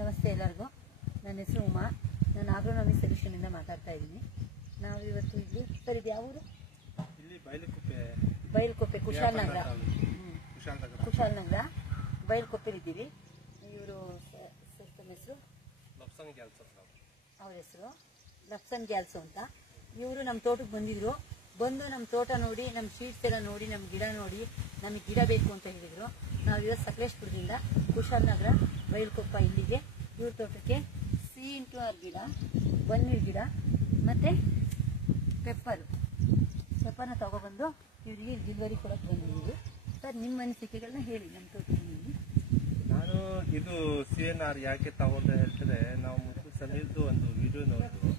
ನಮಸ್ತೆ ಎಲ್ಲರಿಗೂ. ನನ್ನ ಹೆಸರು ಉಮಾ. ನಾನು ಆಗ್ರೋನಮಿ ಸೊಲ್ಯೂಷನಿಂದ ಮಾತಾಡ್ತಾ ಇದ್ದೀನಿ. ನಾವು ಇವತ್ತು ಇಲ್ಲಿ ಸರ್ ಇದು ಯಾವುದು? ಇಲ್ಲಿ ಬೈಲುಕೊಪ್ಪೆ ಕುಶಾಲನಗರ ಬೈಲುಕೊಪ್ಪೆಲಿದ್ದೀವಿ. ಇವರು ತಮ್ಮ ಹೆಸರು ಅವ್ರ ಹೆಸರು ಲಪ್ಸನ್ ಗ್ಯಾಲ್ಸು ಅಂತ. ಇವರು ನಮ್ಮ ತೋಟಕ್ಕೆ ಬಂದು ನಮ್ಮ ತೋಟ ನೋಡಿ, ನಮ್ಮ ಶೀಟ್ಸ್ ಎಲ್ಲ ನೋಡಿ, ನಮ್ಮ ಗಿಡ ನೋಡಿ ನಮಗೆ ಗಿಡ ಬೇಕು ಅಂತ ಹೇಳಿದ್ರು. ನಾವಿರೋ ಸಕಲೇಶ್ಪುರದಿಂದ ಕುಶಾಲನಗರ ಬೈಲುಕೊಪ್ಪ ಇಲ್ಲಿಗೆ ಇವ್ರ ತೋಟಕ್ಕೆ C/R ಗಿಡ, ಬನ್ನೀರ್ ಗಿಡ ಮತ್ತೆ ಪೆಪ್ಪರ್ನ ತಗೊಬಂದು ಇವರಿಗೆ ಡೆಲಿವರಿ ಕೊಡಕ್ಕೆ ಬಂದಿದ್ದೀವಿ. ಸರ್, ನಿಮ್ಮ ಅನಿಸಿಕೆಗಳನ್ನ ಹೇಳಿ. ನಮ್ಮ ತೋಟದಲ್ಲಿ ನಾನು ಇದು CNR ಯಾಕೆ ತಗೊಂಡೆ ಹೇಳ್ತಾರೆ, ನಾವು ಮುತ್ತು ಸಲೀಲ್ದು ಒಂದು ವಿಡಿಯೋ ನೋಡಿದ್ರು.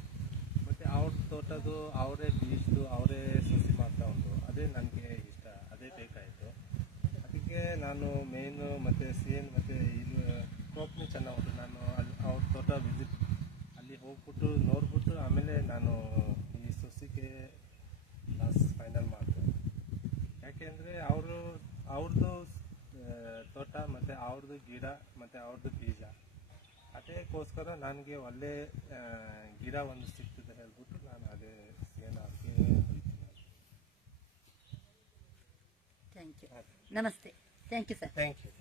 ಮತ್ತೆ ಅವ್ರ ತೋಟದ್ದು ಅವರೇ ಬೀಜು ಅವರೇ ಸಸಿ ಮಾಡ್ತಾ ಉಂಟು. ಅದೇ ನನಗೆ ಇಷ್ಟ, ಅದೇ ಬೇಕಾಯಿತು. ಅದಕ್ಕೆ ನಾನು ಮೇನು ಮತ್ತೆ CN ಮತ್ತೆ ಇದು ಕ್ರಾಪ್ನು ಚೆನ್ನಾಗಿ ಉಂಟು. ನಾನು ಅವ್ರ ತೋಟ ವಿಸಿಟ್ ಅಲ್ಲಿ ಹೋಗ್ಬಿಟ್ಟು ನೋಡ್ಬಿಟ್ಟು ಆಮೇಲೆ ನಾನು ಈ ಸಸಿಗೆ ಫೈನಲ್ ಮಾಡ್ತೆ. ಯಾಕೆಂದರೆ ಅವ್ರದ್ದು ತೋಟ ಮತ್ತು ಅವ್ರದ್ದು ಗಿಡ ಮತ್ತು ಅವ್ರದ್ದು ಬೀಜ, ಅದಕ್ಕೋಸ್ಕರ ನನಗೆ ಒಳ್ಳೆ ಗಿಡ ಒಂದು ಸಿಗ್ತದೆ ಹೇಳ್ಬಿಟ್ಟು ನಾನು ಅದೇ CNRಗೆ ಹೋಗ್ತೀನಿ. Thank you. ನಮಸ್ತೆ. Thank you sir. Thank you.